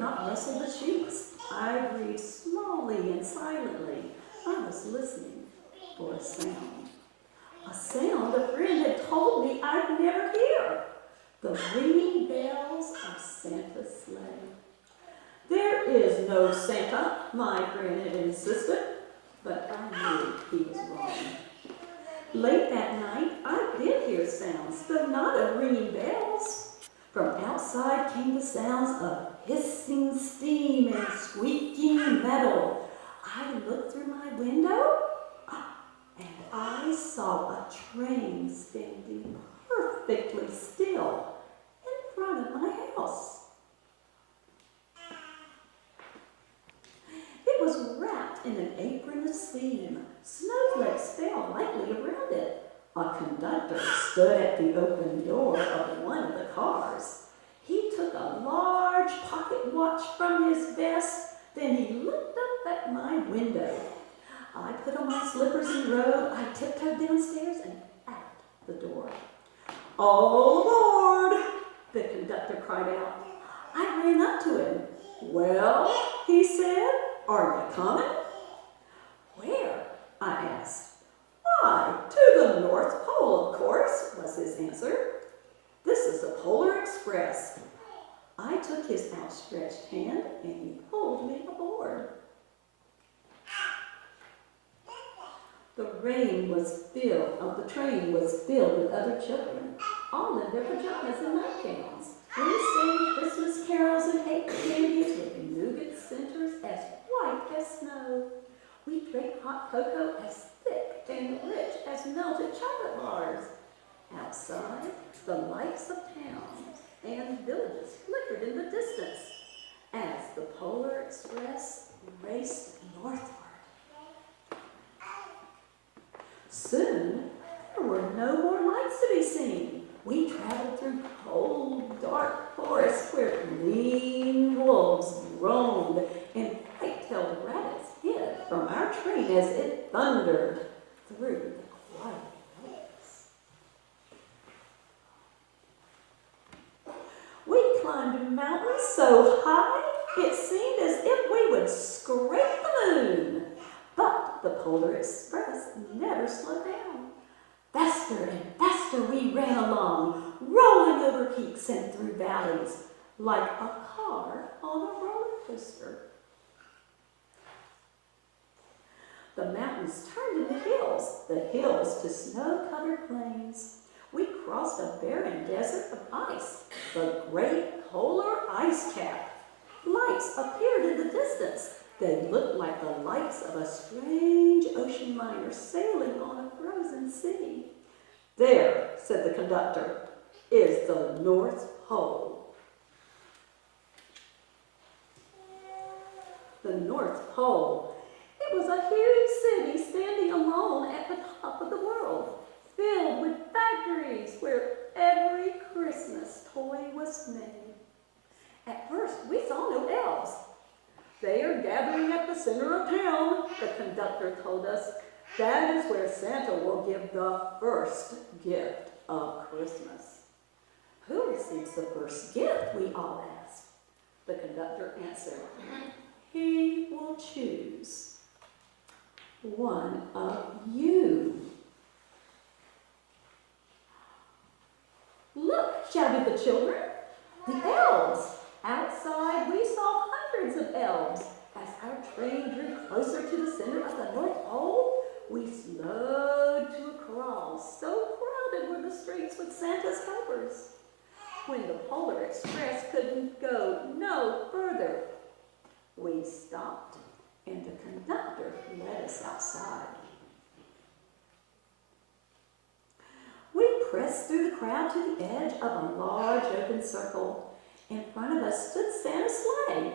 not rustle the sheets. I breathed slowly and silently. I was listening for a sound. A sound a friend had told me I'd never hear. The ringing bells of Santa's sleigh. There is no Santa, my friend had insisted, but I knew he was wrong. Late that night, I did hear sounds, though not of ringing bells. From outside came the sounds of hissing steam and squeaking metal. I looked through my window, and I saw a train standing perfectly still in front of my house. It was wrapped in an apron of steam. Snowflakes fell lightly around it. A conductor stood at the open door of one of the cars. He took a large pocket watch from his vest, then he looked up at my window. I put on my slippers and rode. I tiptoed downstairs and out the door. "All aboard!" the conductor cried out. I ran up to him. "Well," he said, "are you coming?" "Where?" I asked. "Why, to the North Pole, of course," was his answer. "This is the Polar Express." I took his outstretched hand and he pulled me aboard. The train was filled with other children, all in their pajamas and nightgowns. We sang Christmas carols and ate candies with nougat centers as white as snow. We drank hot cocoa as thick and rich as melted chocolate bars. Outside, the lights of towns and villages flickered in the distance as the Polar Express raced northward. Soon, there were no more lights to be seen. We traveled through cold, dark forests where lean wolves roamed and white-tailed rabbits hid from our train as it thundered through the quiet hills. We climbed mountains so high it seemed as if we would scrape the moon. But the Polar Express never slowed down. Faster and faster we ran along, rolling over peaks and through valleys, like a car on a roller coaster. The mountains turned into the hills to snow-covered plains. We crossed a barren desert of ice, the great polar ice cap. Lights appeared in the distance. They looked like the lights of a strange ocean liner sailing on a frozen sea. "There," said the conductor, "is the North Pole." The North Pole. It was a huge city standing alone at the top of the world, filled with factories where every Christmas toy was made. At first, we saw no elves. "They are gathering at the center of town," the conductor told us. "That is where Santa will give the first gift of Christmas." "Who receives the first gift?" we all asked. The conductor answered, "He will choose one of you." "Look," shouted the children, "the elves!" Outside, we saw hundreds of elves. As our train drew closer to the center of the North Pole, we slowed to a crawl. So crowded were the streets with Santa's helpers. When the Polar Express couldn't go no further, we stopped and the conductor led us outside. We pressed through the crowd to the edge of a large open circle. In front of us stood Santa's sleigh.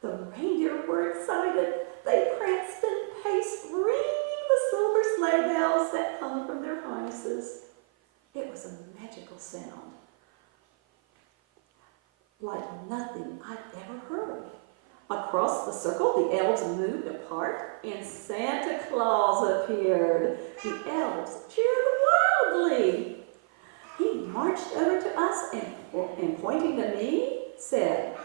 The reindeer were excited. They pranced and paced, ringing the silver sleigh bells that hung from their harnesses. It was a magical sound, like nothing I'd ever heard. Across the circle, the elves moved apart, and Santa Claus appeared. The elves cheered wildly. He marched over to us and pointing to me, said,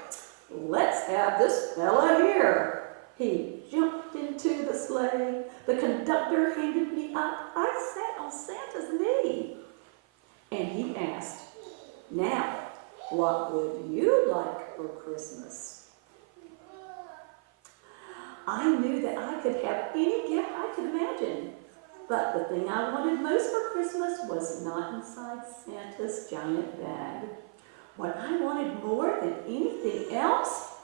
Let's have this fella here. He jumped into the sleigh. The conductor handed me up. I sat on Santa's knee. And he asked, "Now, what would you like for Christmas?" I knew that I could have any gift I could imagine. But the thing I wanted most for Christmas was not inside Santa's giant bag. What I wanted more than anything else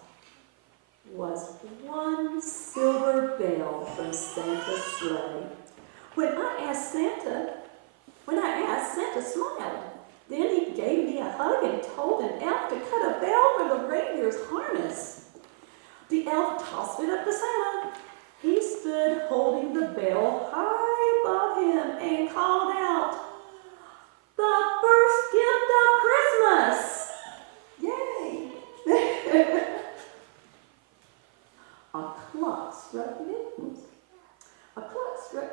was one silver bell from Santa's sleigh. When I asked, Santa smiled. Then he gave me a hug and told an elf to cut a bell from the reindeer's harness. The elf tossed it up to Santa. He stood holding the bell high above him and called out, "The first gift of Christmas!" Yay! A clock struck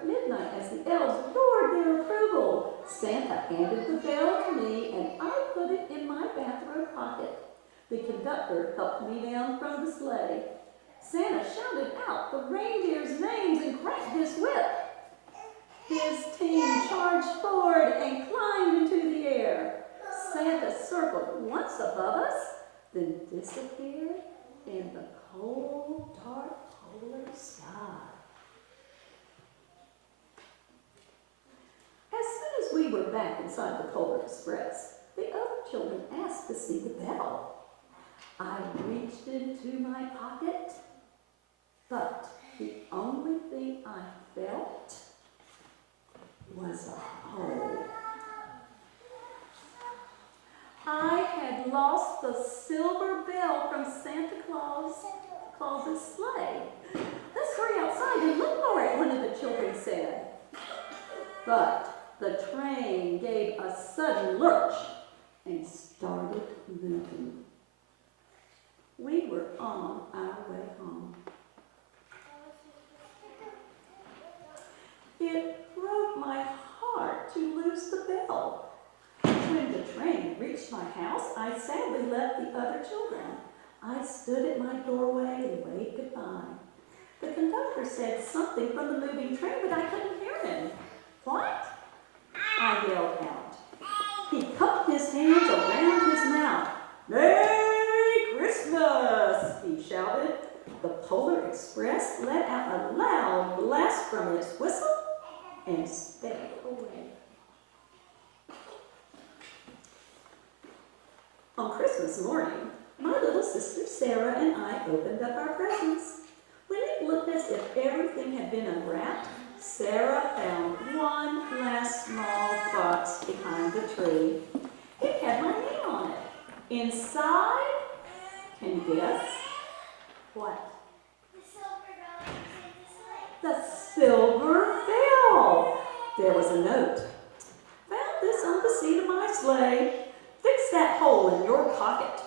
midnight as the elves roared their approval. Santa handed the bell to me and I put it in my bathrobe pocket. The conductor helped me down from the sleigh. Santa shouted out the reindeers' names and cracked his whip. His team charged forward and climbed into the air. Santa circled once above us, then disappeared in the cold, dark polar sky. As soon as we were back inside the Polar Express, the other children asked to see the bell. I reached into my pocket, but the only thing I felt was a hole. I had lost the silver bell from Santa Claus's sleigh. "Let's hurry outside and look for it," one of the children said. But the train gave a sudden lurch and started moving. We were on our way home. It broke my heart to lose the bell. When the train reached my house, I sadly left the other children. I stood at my doorway and waved goodbye. The conductor said something from the moving train, but I couldn't hear him. "What?" I yelled out. He cupped his hands around his mouth. "Merry Christmas!" he shouted. The Polar Express let out a loud blast from its whistle and sped away. On Christmas morning, my little sister Sarah and I opened up our presents. When it looked as if everything had been unwrapped, Sarah found one last small box behind the tree. It had my name on it. Inside, can you guess? What? The silver bell. There was a note. "Found this on the seat of my sleigh. Fix that hole in your pocket.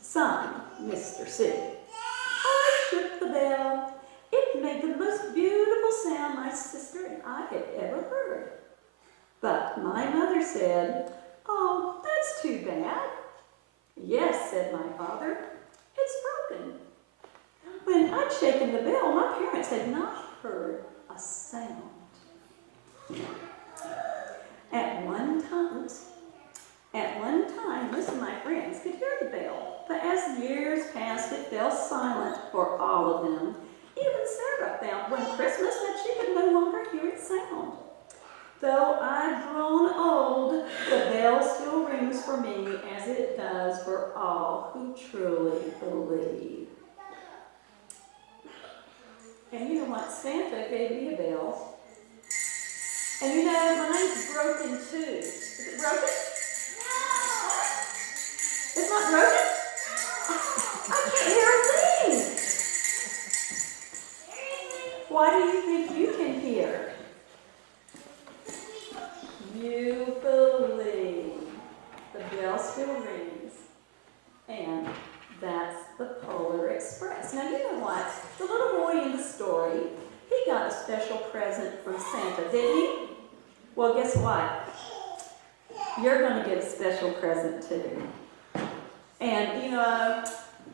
Signed, Mr. C." I shook the bell. It made the most beautiful sound my sister and I had ever heard. But my mother said, "Oh, that's too bad." "Yes," said my father, "it's broken." When I'd shaken the bell, my parents had not heard a sound. At one time, most of my friends could hear the bell, but as years passed, it fell silent for all of them. Even Sarah found one Christmas that she could no longer hear its sound. Though I've grown old, the bell still rings for me as it does for all who truly believe. And you know what? Santa gave me a bell. And you know, mine's broken too. Is it broken? It's not broken? I can't hear a thing. Why do you think you can hear? You believe. The bell still rings. And that's the Polar Express. Now you know what? The little boy in the story, he got a special present from Santa, didn't he? Well, guess what? You're going to get a special present too. And, you know,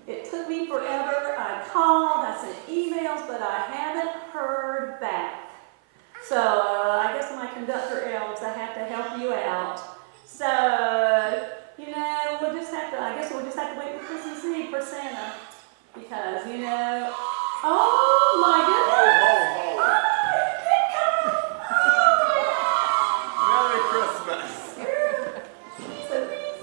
It took me forever. I called, I sent emails, but I haven't heard back. So I guess my conductor elves, I have to help you out. So, you know, we'll just have to, I guess we'll just have to wait for Christmas Eve for Santa. Because, you know, oh my goodness. Merry Christmas. So,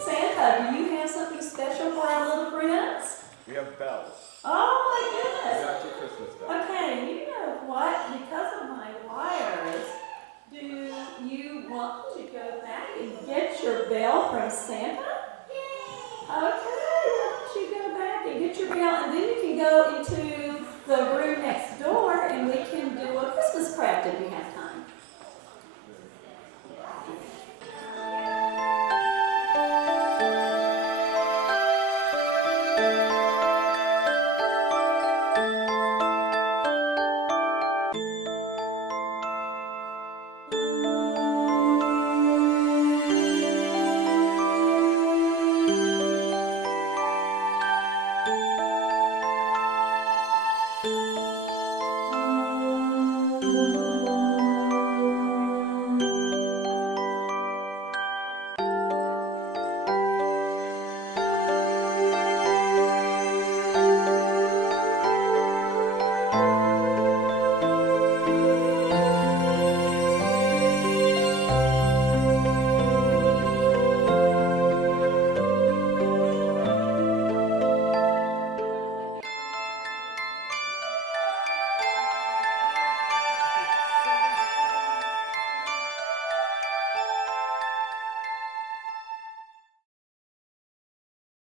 Santa, do you have something special for our little friends? We have bells. Oh my We goodness. got your Christmas bells. Okay, you know what? Because of my wires, do you want to go back and get your bell from Santa? Okay, why don't you go back and get your bell, and then you can go into the room next door and we can do a Christmas craft if you have time.